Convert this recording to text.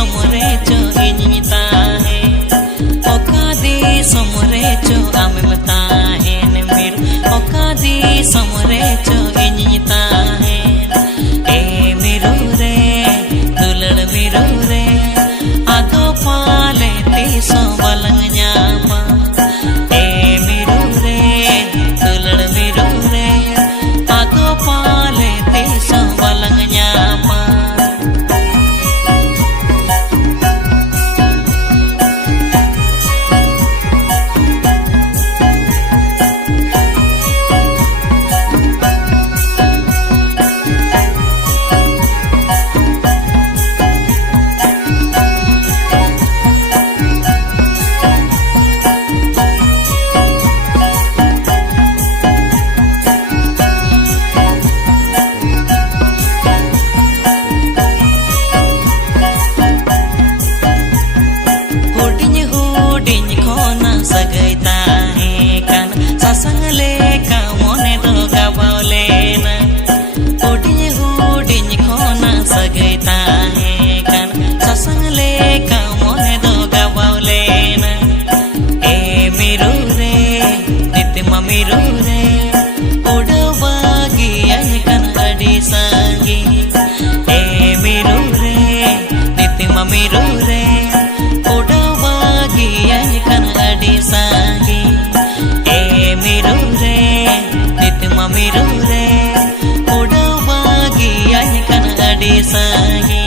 समरे चो इनी ताहे ओका दी समरे चो आमे ताहे ने मिरु ओका दी समरे चो इनी ताहे ए मिरु रे दुलड़ मिरु रे आदो पाले तीसो बलंग न्यामा ए मिरु रे दुलड़ मिरु रे आदो पाले तीसो बलंग न्यामा सगई ताहे कान ससंग ले का मोने दो गावले ना ओडिन हुडिन खोना सगई ताहे कान ससंग ले का मोने दो गावले ना ए मिरु रे नित्य मिरु रे उड़वागी अनकन अडी संगी ए मिरु रे नित्य मिरु रे उड़वागी अनकन अडी संगी ए मिरु रे नित्य मिरु रे उड़वागी अनकन अडी संगी।